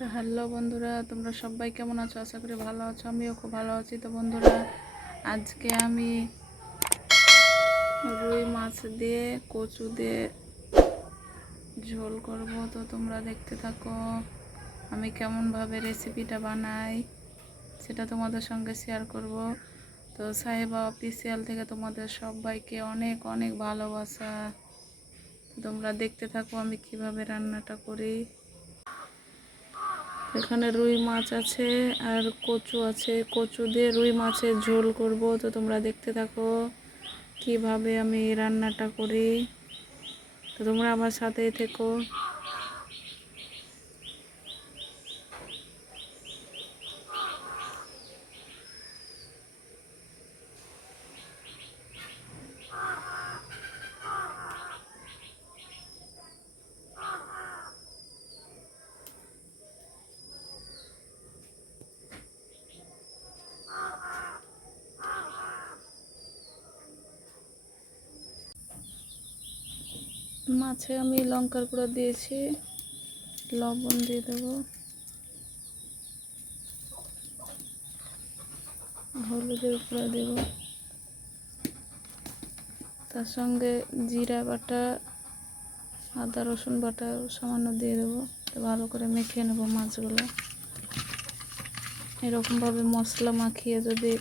তো হ্যালো বন্ধুরা, তোমরা সবাই কেমন আছো? আশা করি ভালো আছো, আমিও খুব ভালো আছি। তো বন্ধুরা, আজকে আমি রুই মাছ দিয়ে কচু দিয়ে ঝোল করব। তো তোমরা দেখতে থাকো, আমি কেমনভাবে রেসিপিটা বানাই, সেটা তোমাদের সঙ্গে শেয়ার করব। তো সাহেবা অফিসিয়াল থেকে তোমাদের সবাইকে অনেক অনেক ভালোবাসা। তোমরা দেখতে থাকো আমি কীভাবে রান্নাটা করি। এখানে রুই মাছ আছে আর কচু আছে। কচু দিয়ে রুই মাছের ঝোল করব। তো তোমরা দেখতে থাকো কীভাবে আমি রান্নাটা করি। তো তোমরা আমার সাথেই থেকো। মাছে আমি লঙ্কার গুঁড়ো দিয়েছি, লবণ দিয়ে দেবো। হলুদের গুঁড়ো দেব। তার সঙ্গে জিরা বাটা, আদা, রসুন বাটা সামান্য দিয়ে দেবো। ভালো করে মেখে নেব মাছগুলো। এরকমভাবে মশলা মাখিয়ে যদি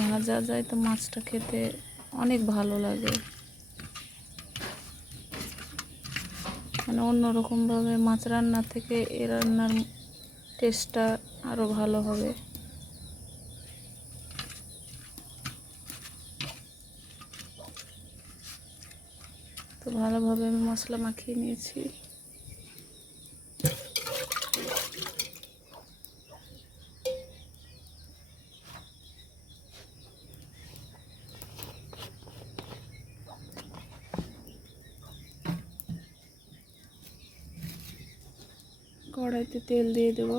ভাজা যায়, তো মাছটা খেতে অনেক ভালো লাগে। মানে অন্যরকমভাবে মাছ রান্না থেকে এ রান্নার টেস্টটা আরও ভালো হবে। তো ভালোভাবে আমি মশলা মাখিয়ে নিয়েছি। কড়াইতে তেল দিয়ে দেব।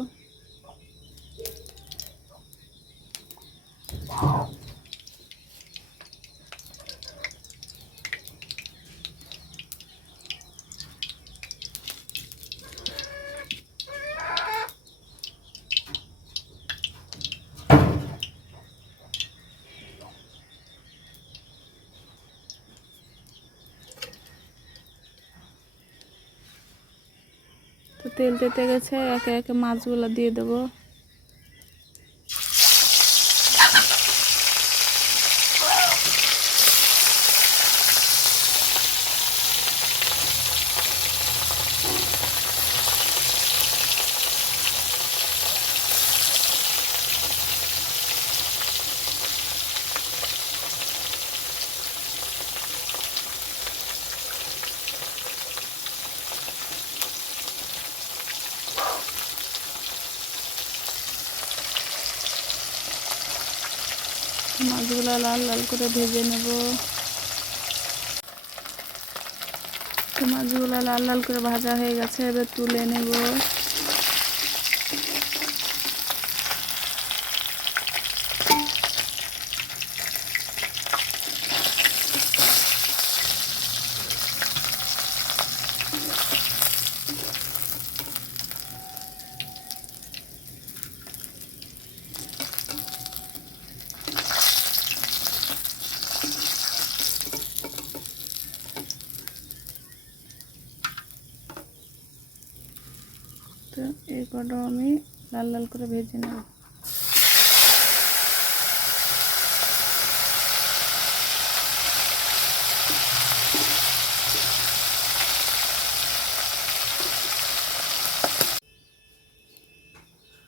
তেল তেতে গেছে একে একে মাছগুলো দিয়ে দেবো। মাছগুলো লাল লাল করে ভেজে নেব। মাছগুলো লাল লাল করে ভাজা হয়ে গেছে, এবার তুলে নেব। এই কটাও আমি লাল লাল করে ভেজে নেব।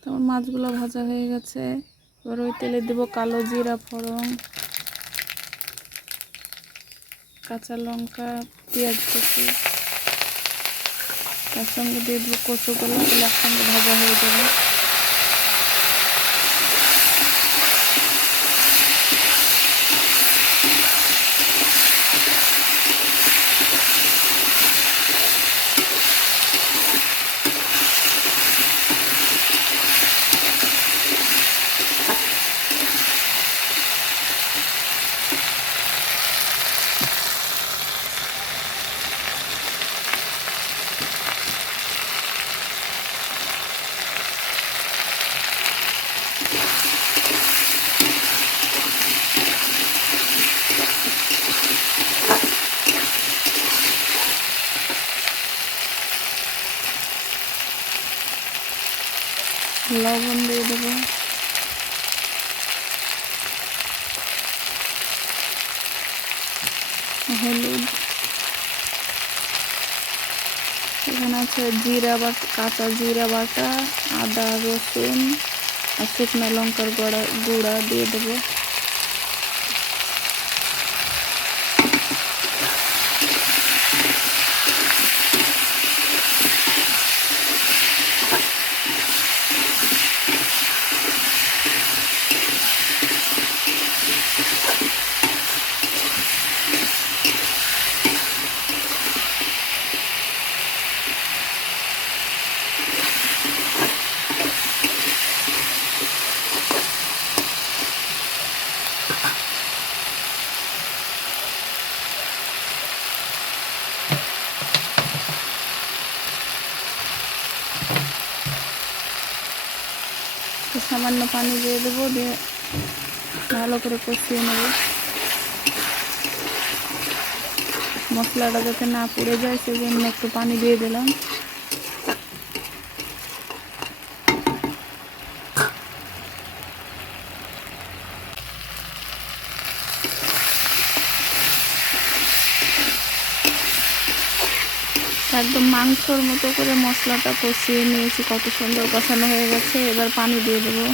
তো আমার মাছগুলো ভাজা হয়ে গেছে। এবার ওই তেলে দেবো কালো জিরা ফোড়ন, কাঁচা লঙ্কা, পেঁয়াজ কুচি। তার সঙ্গে দিয়ে দেবো কচুগুলো তাহলে একসঙ্গে ভাজা হয়ে যাবে। লবণ দিয়ে দেবো। হলুদ। এখানে আছে জিরা বাটা, কাঁচা জিরা বাটা, আদা রসুন আর শুকনো লঙ্কার গুঁড়া গুঁড়া দিয়ে দেবো। সামান্য পানি দিয়ে দেবো, দিয়ে ভালো করে কষিয়ে নেব। মশলাটা যাতে না পুড়ে যায়, সেজন্য একটু পানি দিয়ে দিলাম। একদম মাংসর মতো করে মশলাটা কষিয়ে নিয়েছি। কত সুন্দর কষানো হয়ে গেছে। এবার পানি দিয়ে দেবো।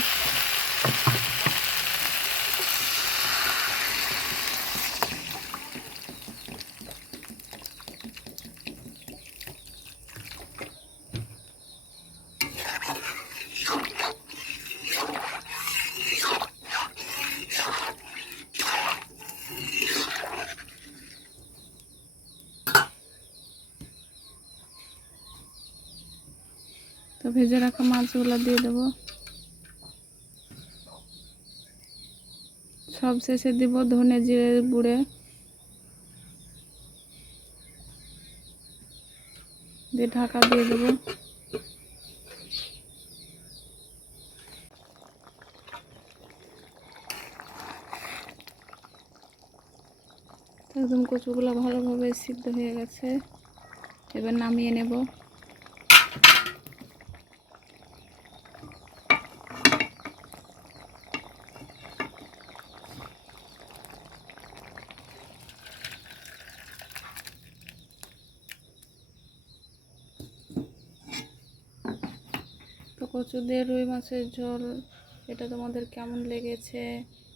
তো ভেজে রাখা মাছগুলো দিয়ে দেবো। সব শেষে দিব ধনে জিরে গুঁড়ে। দিয়ে ঢাকা দিয়ে দেবো। একদম কচুগুলো ভালোভাবে সিদ্ধ হয়ে গেছে। এবার নামিয়ে নেব। কচু দিয়ে রুই মাছের ঝোল, এটা তোমাদের কেমন লেগেছে?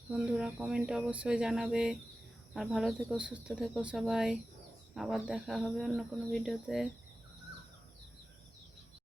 বন্ধুরা কমেন্টে অবশ্যই জানাবে। আর ভালো থেকো, সুস্থ থেকো সবাই। আবার দেখা হবে অন্য কোনো ভিডিওতে।